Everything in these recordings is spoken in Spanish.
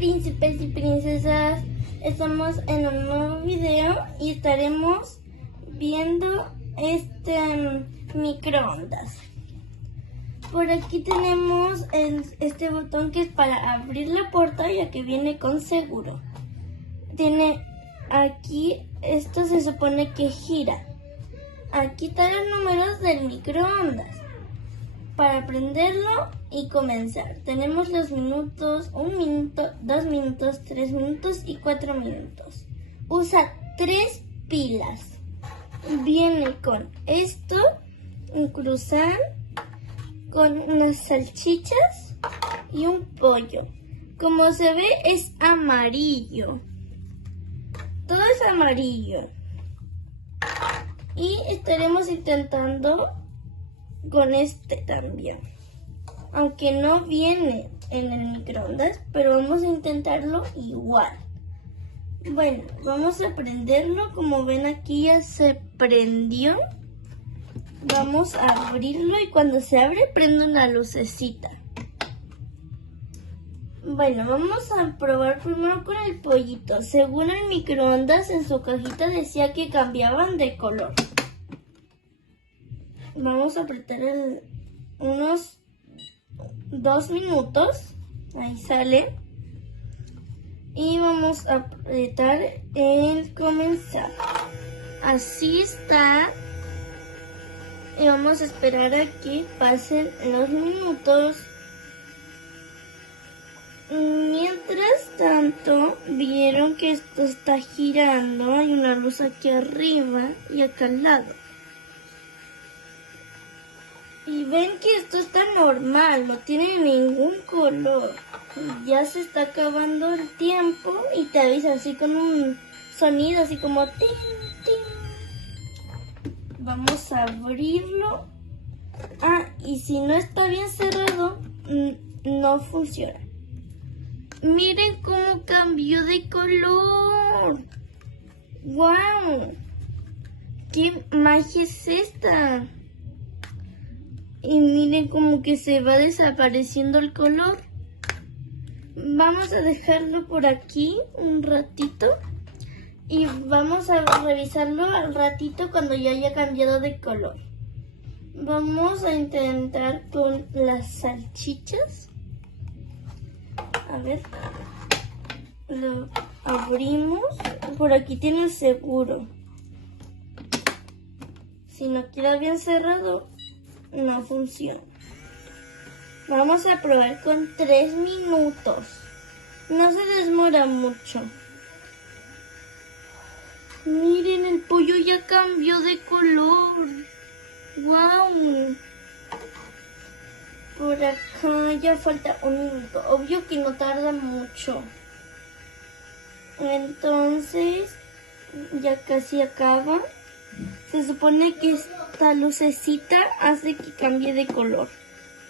príncipes y princesas, estamos en un nuevo video y estaremos viendo este microondas. Por aquí tenemos este botón que es para abrir la puerta, ya que viene con seguro. Tiene aquí, esto se supone que gira. Aquí están los números del microondas. Para prenderlo y comenzar, tenemos los minutos, 1 minuto, 2 minutos, 3 minutos y 4 minutos. Usa 3 pilas. Viene con esto, un croissant, con unas salchichas y un pollo. Como se ve, es amarillo. Todo es amarillo. Y estaremos intentando con este también, aunque no viene en el microondas, pero vamos a intentarlo igual. Bueno, vamos a prenderlo. Como ven, aquí ya se prendió. Vamos a abrirlo y cuando se abre prende una lucecita. Bueno, vamos a probar primero con el pollito. Según el microondas, en su cajita decía que cambiaban de color. Vamos a apretar unos 2 minutos. Ahí sale. Y vamos a apretar el comenzar. Así está. Y vamos a esperar a que pasen los minutos. Mientras tanto, vieron que esto está girando. Hay una luz aquí arriba y acá al lado. Y ven que esto está normal, no tiene ningún color. Ya se está acabando el tiempo y te avisa así con un sonido así como tin, tin. Vamos a abrirlo. Y si no está bien cerrado, no funciona. Miren cómo cambió de color. ¡Wow! ¿Qué magia es esta? Y miren como que se va desapareciendo el color. Vamos a dejarlo por aquí un ratito. Y vamos a revisarlo al ratito cuando ya haya cambiado de color. Vamos a intentar con las salchichas. A ver. Lo abrimos. Por aquí tiene el seguro. Si no queda bien cerrado, no funciona. Vamos a probar con 3 minutos. No se demora mucho. Miren, el pollo ya cambió de color. ¡Wow! Por acá ya falta 1 minuto. Obvio que no tarda mucho. Entonces, ya casi acaba. Se supone que esta lucecita hace que cambie de color.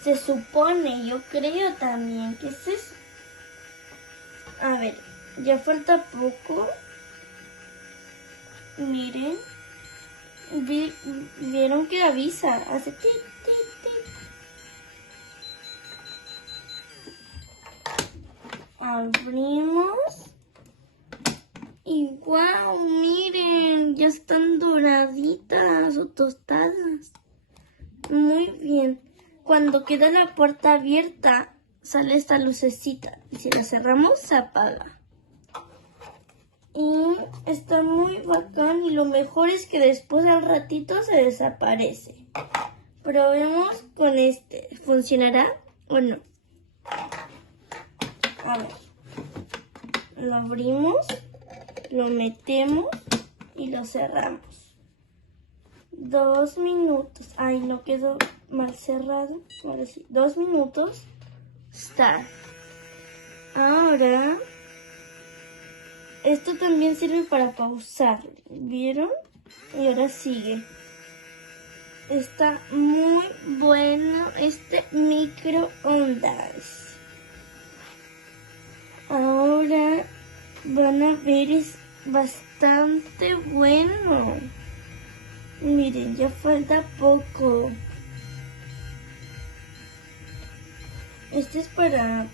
Se supone, yo creo también. ¿Qué es eso? A ver, ya falta poco. Miren. Vieron que avisa. Hace tic, tic, tic. Abrimos. Y wow, miren, ya están doraditas o tostadas. Muy bien. Cuando queda la puerta abierta, sale esta lucecita. Y si la cerramos, se apaga. Y está muy bacán. Y lo mejor es que después al ratito se desaparece. Probemos con este. ¿Funcionará o no? A ver. Lo abrimos. Lo metemos y lo cerramos. 2 minutos. Ay, no quedó mal cerrado. Ahora sí. 2 minutos. Start. Ahora, esto también sirve para pausar. ¿Vieron? Y ahora sigue. Está muy bueno este microondas. Ahora van a ver, es bastante bueno. Miren, ya falta poco. Este es para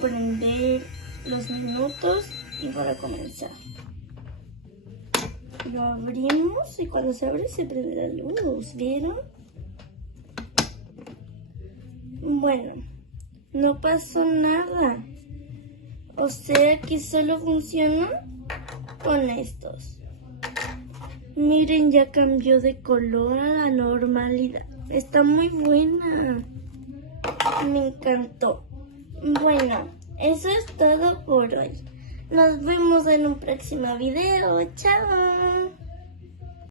prender los minutos y para comenzar. Lo abrimos y cuando se abre se prende la luz, ¿vieron? Bueno, no pasó nada. O sea que solo funciona con estos. Miren, ya cambió de color a la normalidad. Está muy buena. Me encantó. Bueno, eso es todo por hoy. Nos vemos en un próximo video. Chao.